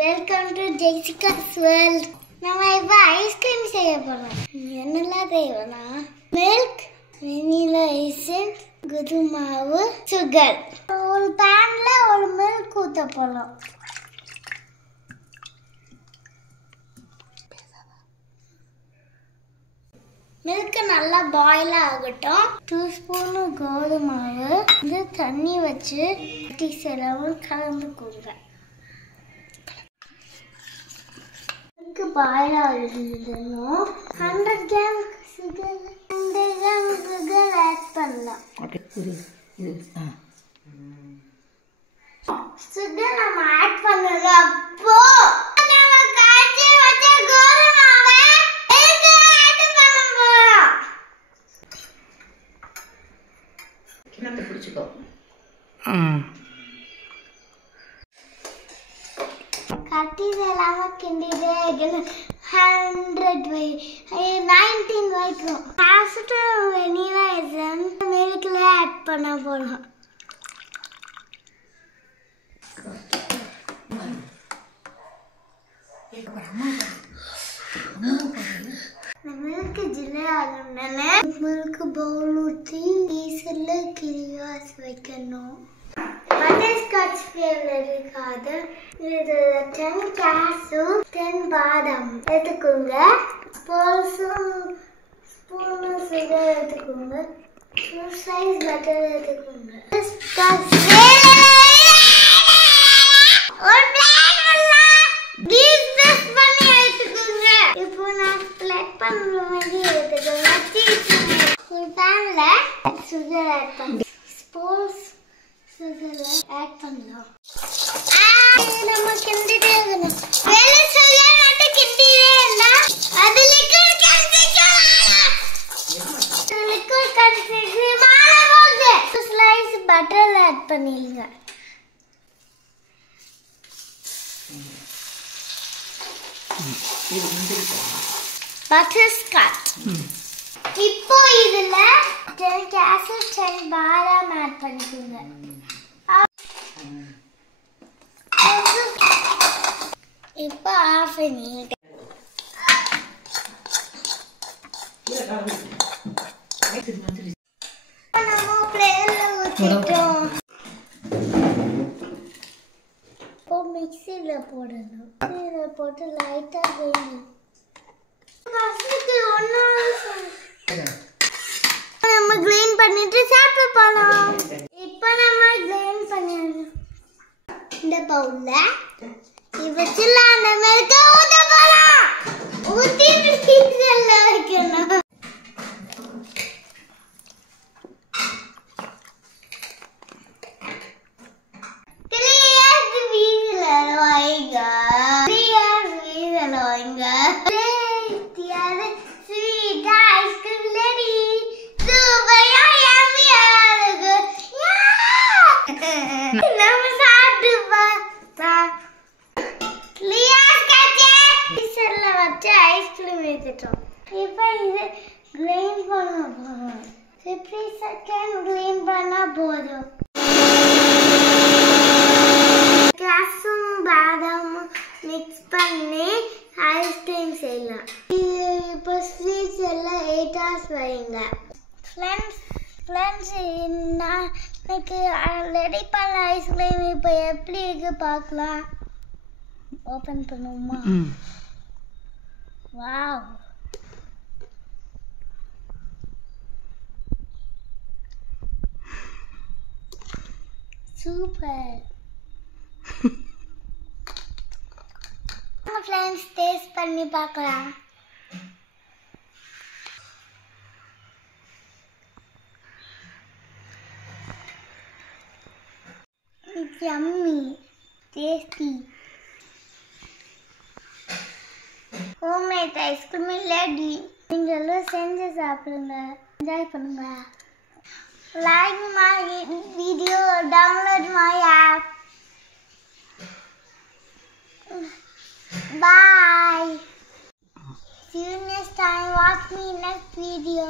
Welcome to Jessica's World. நம்ம இப்ப ice cream செய்ய போறோம். என்னெல்லாம் தேவைன்னா மில்க், வெனிலா எசன்ஸ், கோதுமை மாவு, சுகர். ஒரு பேன்ல ஒரு மில்க் ஊத்த போறோம். மில்க் நல்லா பாயில் ஆகட்டும். 2 ஸ்பூன் கோதுமை மாவு இது தண்ணி வச்சு செலவும் கலந்துக்கோங்க. பாயில் ஆகிடணும். 100 கிராம் சுகர் ஆட் பண்ணலாம். சுகர் நம்ம ஆட் பண்ணலாம். அப்போ நம்ம காய்ச்சி வச்ச கோதுமை மாவை இதுக்கு ஆட் பண்ண போறோம். கிணத்து பிடிச்சுக்கோ. கட்டிதெல்லாம் கிண்டிட்டே இருக்கணும். 19 வரைக்கும் ஃபர்ஸ்ட் வெனிலா எசன்ஸ் மில்க்ல ஆட் பண்ண போறோம். மில்க் ஜில்லே ஆகணும்னா மில்க் பவுல் ஊற்றி ஈஸில் கிளியாஸ் வைக்கணும். பட்டர்ஸ்காட்ச் ஃப்ளேவர் இருக்காது. இது 10 காசு 10 பாதாம் எடுத்துக்கோங்க. ஸ்பூனு சுகர் எடுத்துக்கோங்க. 2 ஸ்லைஸ் பட்டர் எடுத்துக்கோங்க. ஒரு பிளேட் பண்ணி எடுத்துக்கோங்க. இப்போ நான் பிளேட் பண்ணுற மாதிரி எடுத்துக்கோங்க. ஒரு பேன்ல சுகர் ஆட் பண்ணி ஸ்பூன்ஸ் சுகர் ஆட் பண்ணலாம். நம்ம கிண்டிட்டே இருக்கணும். வெள்ளை சுகர் ஆட் கிண்டிட்டே இருந்தா அது லிக்விட் கன்சிஸ்டன்சி மாறுது. ஸ்லைஸ் பட்டர் ஆட் பண்ணிடுங்க. பட்டர்ஸ்காட்ச். இப்போ இதுல 10 காசு 10 பாதாம் ஆட் பண்ணிக்கோங்க. இப்போ ஆஃப் பண்ணிட்டு நம்ம பிளேட்ல ஊத்திட்டோம். இப்போ மிக்ஸில போடணும். மிக்ஸில போட்டு லைட்டா கிரைண்ட். ஃபர்ஸ்ட் ஒண்ணா நம்ம கிரைண்ட் பண்ணிட்டு சாப்பிட்டு போலாம். இப்போ நம்ம கிரைண்ட் பண்ணிடணும். இந்த பவுல்ல இவச்சில அந்த மில்க் ஊத்த போறோம். ஊத்திட்டு ஃப்ரீசர்ல வைக்கணும். ஐஸ்கிரீம் எடுத்துட்டோம். இப்போ இது கிரைண்ட் பண்ண போறோம். 50 செகண்ட் கிரைண்ட் பண்ணா போதும். காசும் பாதாமும் மிக்ஸ் பண்ணி ஐஸ்கிரீம் செய்யலாம். இப்போ ஃப்ரீசர்ல 8 hours வைங்க. ஃப்ரெண்ட்ஸ் எனக்கு ரெடி பண்ண ஐஸ்கிரீம் இப்போ எப்படி இருக்கு பார்க்கலாம். ஓப்பன் பண்ணுவோமா? Wow, super. ஃப்ரெண்ட்ஸ் டேஸ்ட் பண்ணி பார்க்கலாம். It's yummy, tasty. Homemade ice cream ready. நீங்களும் செஞ்சு சாப்பிடுங்க, என்ஜாய் பண்ணுங்க. Like my video, download my app. Bye. See you next time. Watch me next video.